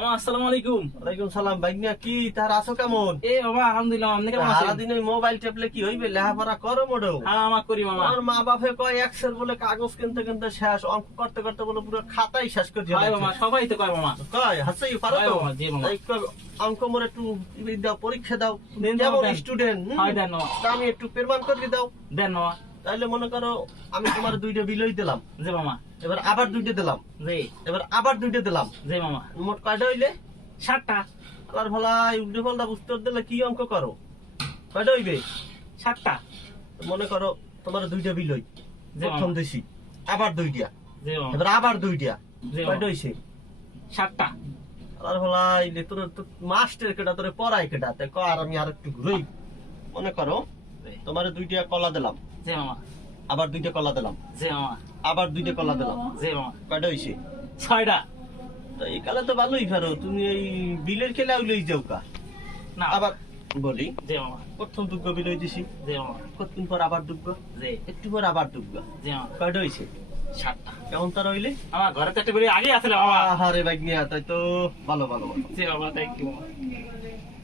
মামা আসসালামু আলাইকুম। ওয়ালাইকুম সালাম ভাইগনা কি তার আছো কেমন? এ মামা আলহামদুলিল্লাহ আপনি কেমন আছেন? সারাদিন ওই মোবাইল টেপলে কি হইবে? লেখাপড়া করো মোটেও। হ্যাঁ মামা করি মামা। আমার মা বাপে কয় এক্সের বলে কাগজ কিনতে কিনতে শেষ অঙ্ক করতে করতে বলে পুরো খাতাই শেষ করে দিয়ে হয় মামা? সবাই তো কয় মামা? কয় হাসি পারো তো? জি মামা। অঙ্ক মোর একটু দাও পরীক্ষা দাও। স্টুডেন্ট হয় দেন আমি একটু প্রমাণ করে দাও। দেন মামা। তাইলে মনে করো আমি তোমার দুইটা বিলই দিলাম। জি মামা। এবার আবার দুইটা দিলাম। জি। এবার আবার দুইটা দিলাম। জি মামা। মোট কয়টা হইলে? সাতটা। আর ভালাই উল্টে পাল্টা উত্তর দিলে কি অঙ্ক করো? কয়টা হইবে? সাতটা। মনে করো তোমার দুইটা বিলই প্রথম দেশি আবার দুইটা। এবার আবার দুইটা। কয়টা হইছে? সাতটা। আর ভালাই তোর তো মাস্টার কেটা তোরে পড়াই কেটা তাই ক আর আমি আর একটু ঘুরই। মনে করো। তোমার দুইটা কলা দিলাম। জি মামা। আবার দুইটা কলা দিলাম। জি মামা। আবার দুইটা কলা দিলাম। জি মামা। কয়টা হইছে? ছয়টা। তো এই কালে তো ভালোই ফেরো তুমি এই বিলের খেলা লই যাও কা না। আবার বলি জি মামা। প্রথম দুগ্গ বিলই দিছি। জি মামা। কতদিন পর আবার দুগ্গ? জি। একটু পর আবার দুগ্গ। জি মামা। কয়টা হইছে? সাতটা। কেমন তার হইলে? আমার ঘরে একটা বেরিয়ে আগে আসলে আহারে বাইক নিয়ে তাই তো ভালো ভালো ভালো। জি মামা থ্যাংক ইউ